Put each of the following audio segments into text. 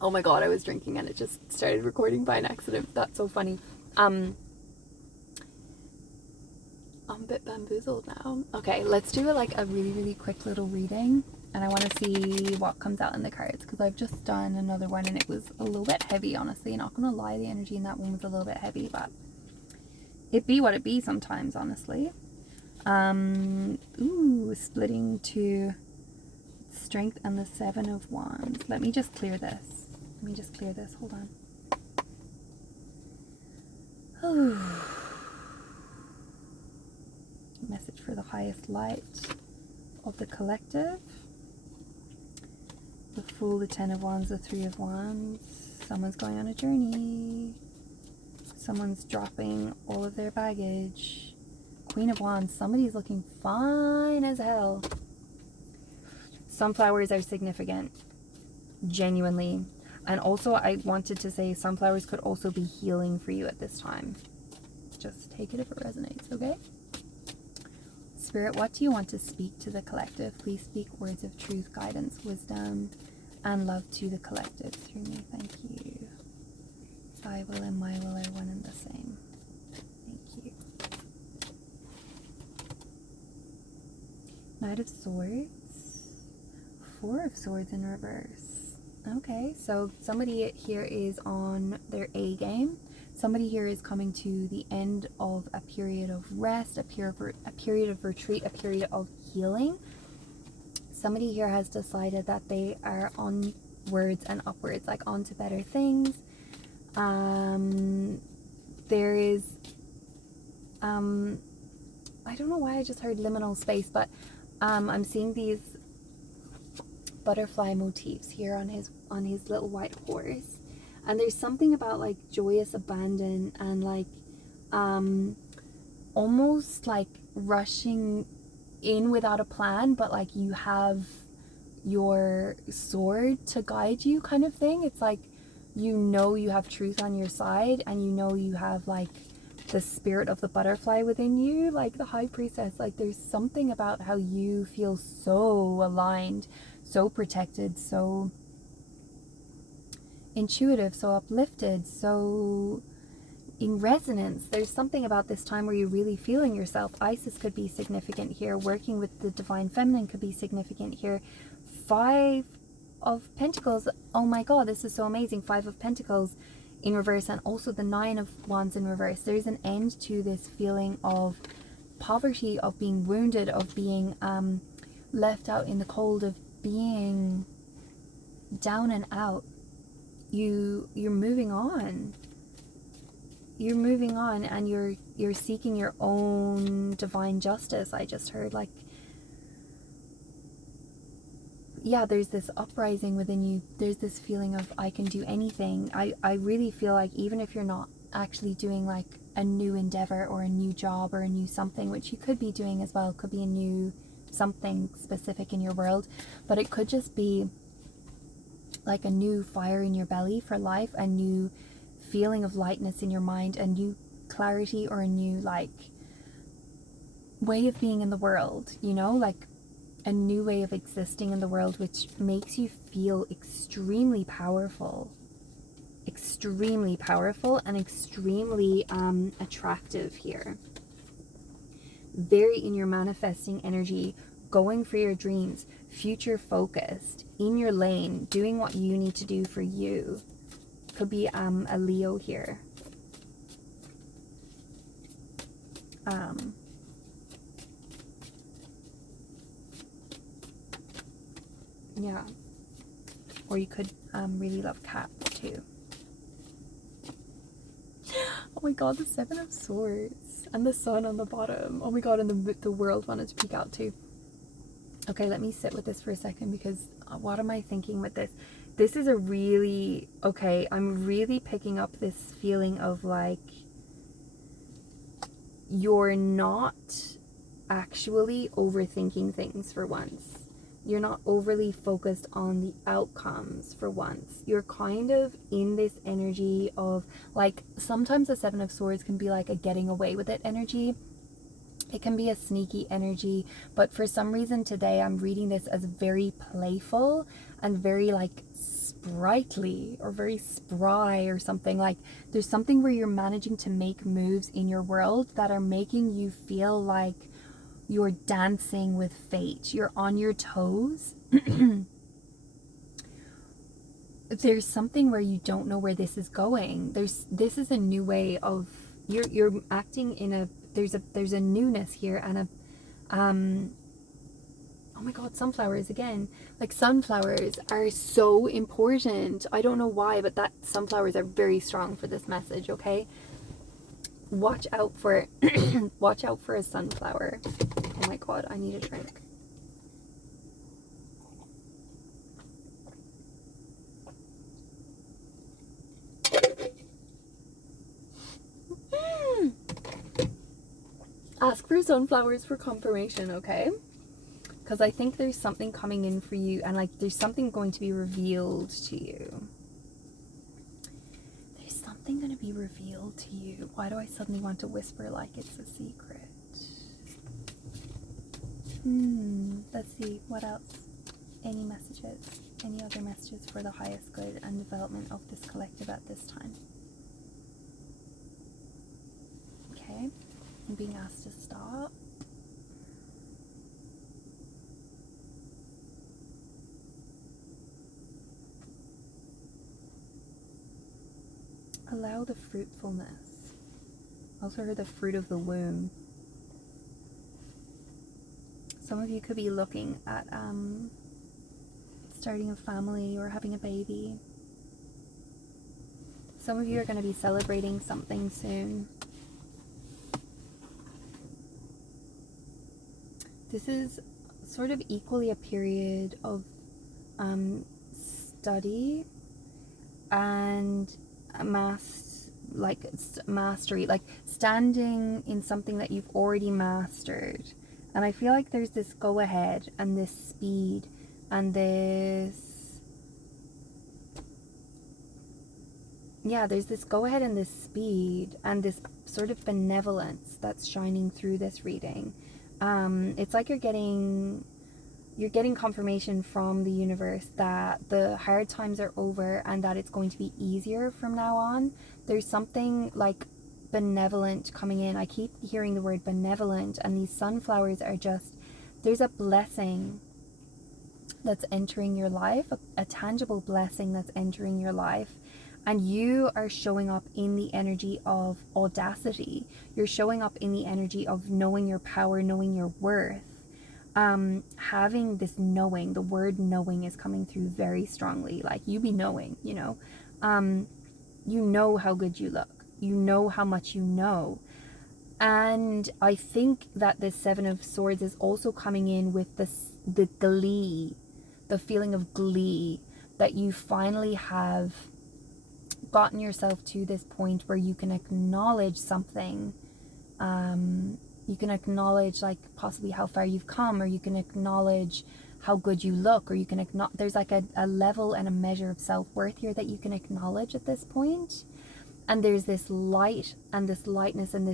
Oh my god, I was drinking and it just started recording by an accident. That's so funny. I'm a bit bamboozled now. Okay, let's do a really, really quick little reading. And I want to see what comes out in the cards, because I've just done another one and it was a little bit heavy, honestly. Not going to lie, the energy in that one was a little bit heavy, but it be what it be sometimes, honestly. Ooh, splitting to Strength and the Seven of Wands. Let me just clear this. Hold on. Oh. Message for the highest light of the collective. The Fool, the Ten of Wands, the Three of Wands. Someone's going on a journey. Someone's dropping all of their baggage. Queen of Wands. Somebody's looking fine as hell. Sunflowers are significant. Genuinely. And also, I wanted to say sunflowers could also be healing for you at this time. Just take it if it resonates, okay? Spirit, what do you want to speak to the collective? Please speak words of truth, guidance, wisdom, and love to the collective through me. Thank you. Thy will and my will are one and the same. Thank you. Knight of Swords. Four of Swords in reverse. Okay, so somebody here is on their A game. Somebody here is coming to the end of a period of rest, a period of retreat, a period of healing. Somebody here has decided that they are onwards and upwards, like on to better things. There is, I don't know why I just heard liminal space, but I'm seeing these butterfly motifs here on his little white horse. And there's something about like joyous abandon and like almost like rushing in without a plan, but like you have your sword to guide you kind of thing. It's like, you know, you have truth on your side, and you know you have like the spirit of the butterfly within you, like the high priestess. Like there's something about how you feel so aligned, so protected, so intuitive, so uplifted, so in resonance. There's something about this time where you're really feeling yourself. Isis could be significant here. Working with the divine feminine could be significant here. Five of Pentacles. Oh my god, this is so amazing. Five of Pentacles in reverse, and also the Nine of Wands in reverse. There's an end to this feeling of poverty, of being wounded, of being left out in the cold, of being down and out. You're moving on. You're moving on, and you're seeking your own divine justice. I just heard, like, yeah, there's this uprising within you. There's this feeling of, I can do anything. I really feel like even if you're not actually doing like a new endeavor or a new job or a new something, which you could be doing as well, could be a new something specific in your world, but it could just be like a new fire in your belly for life, a new feeling of lightness in your mind, a new clarity, or a new like way of being in the world, you know, like a new way of existing in the world, which makes you feel extremely powerful and extremely attractive here. Very in your manifesting energy, going for your dreams, future focused, in your lane, doing what you need to do for you. Could be a Leo here. Yeah. Or you could really love cats too. Oh my god, the Seven of Swords and the Sun on the bottom. Oh my god, and the world wanted to peek out too. Okay, let me sit with this for a second, because what am I thinking with this? This is a really, okay, I'm really picking up this feeling of like, you're not actually overthinking things for once. You're not overly focused on the outcomes for once. You're kind of in this energy of like, sometimes the Seven of Swords can be like a getting away with it energy. It can be a sneaky energy, but for some reason today I'm reading this as very playful and very like sprightly or very spry or something. Like there's something where you're managing to make moves in your world that are making you feel like you're dancing with fate. You're on your toes. There's something where you don't know where this is going. This is a new way of you're acting in a there's a newness here and a oh my god, sunflowers again. Like sunflowers are so important. I don't know why, but that sunflowers are very strong for this message, okay? Watch out for watch out for a sunflower. Oh my god, I need a drink. Ask for sunflowers for confirmation, okay? Because I think there's something coming in for you, and like there's something going to be revealed to you. There's something going to be revealed to you. Why do I suddenly want to whisper like it's a secret? Let's see, what else? Any messages? Any other messages for the highest good and development of this collective at this time? Okay, I'm being asked to stop. Allow the fruitfulness. Also heard the fruit of the womb. Some of you could be looking at starting a family or having a baby. Some of you are going to be celebrating something soon. This is sort of equally a period of study and mastery, like standing in something that you've already mastered. And I feel like there's this go ahead and this speed and this, yeah, there's this go ahead and this speed and this sort of benevolence that's shining through this reading. It's like you're getting confirmation from the universe that the hard times are over and that it's going to be easier from now on. There's something like benevolent coming in. I keep hearing the word benevolent, and these sunflowers are just, there's a blessing that's entering your life, a tangible blessing that's entering your life. And you are showing up in the energy of audacity. You're showing up in the energy of knowing your power, knowing your worth. Having this knowing, the word knowing is coming through very strongly. Like you be knowing, you know how good you look. You know how much you know. And I think that the Seven of Swords is also coming in with the glee, the feeling of glee that you finally have gotten yourself to this point where you can acknowledge something. You can acknowledge like possibly how far you've come, or you can acknowledge how good you look, or you can acknowledge, there's like a level and a measure of self-worth here that you can acknowledge at this point. And there's this light and this lightness and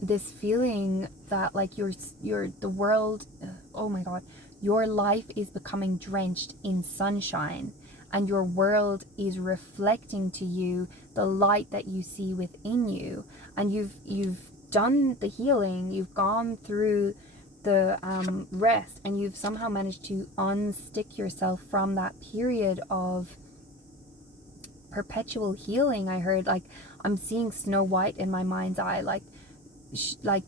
this feeling that like the world, oh my god, your life is becoming drenched in sunshine, and your world is reflecting to you the light that you see within you. And you've done the healing, you've gone through the rest, and you've somehow managed to unstick yourself from that period of perpetual healing. I heard, like, I'm seeing Snow White in my mind's eye, like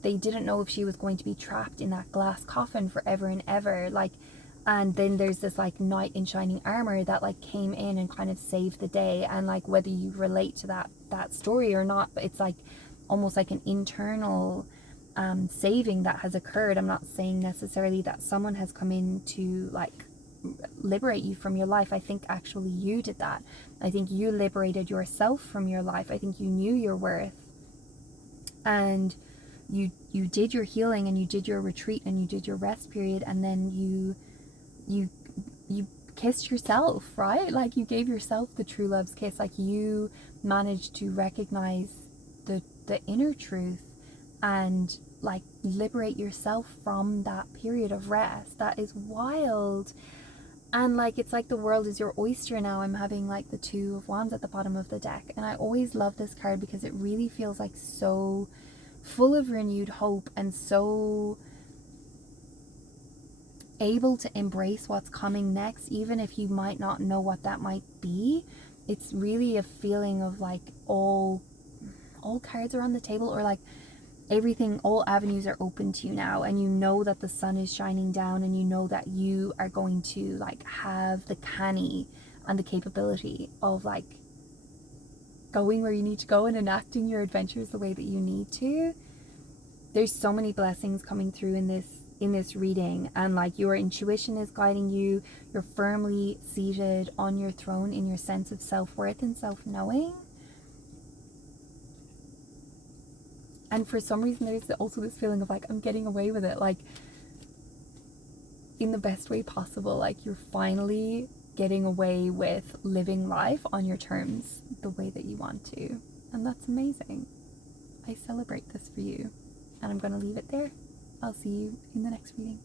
they didn't know if she was going to be trapped in that glass coffin forever and ever, like. And then there's this like knight in shining armor that like came in and kind of saved the day. And like whether you relate to that story or not, but it's like almost like an internal saving that has occurred. I'm not saying necessarily that someone has come in to like liberate you from your life. I think actually you did that. I think you liberated yourself from your life. I think you knew your worth, and you did your healing, and you did your retreat, and you did your rest period, and then you kissed yourself, right? Like you gave yourself the true love's kiss. Like you managed to recognize the inner truth and like liberate yourself from that period of rest. That is wild. And like, it's like the world is your oyster now. I'm having like the Two of Wands at the bottom of the deck, and I always love this card because it really feels like so full of renewed hope and so able to embrace what's coming next, even if you might not know what that might be. It's really a feeling of like all cards are on the table, or like everything, all avenues are open to you now, and you know that the sun is shining down, and you know that you are going to like have the canny and the capability of like going where you need to go and enacting your adventures the way that you need to. There's so many blessings coming through in this reading, and like your intuition is guiding you. You're firmly seated on your throne in your sense of self-worth and self-knowing. And for some reason there's also this feeling of like, I'm getting away with it, like in the best way possible. Like you're finally getting away with living life on your terms the way that you want to, and that's amazing. I celebrate this for you, and I'm going to leave it there. I'll see you in the next reading.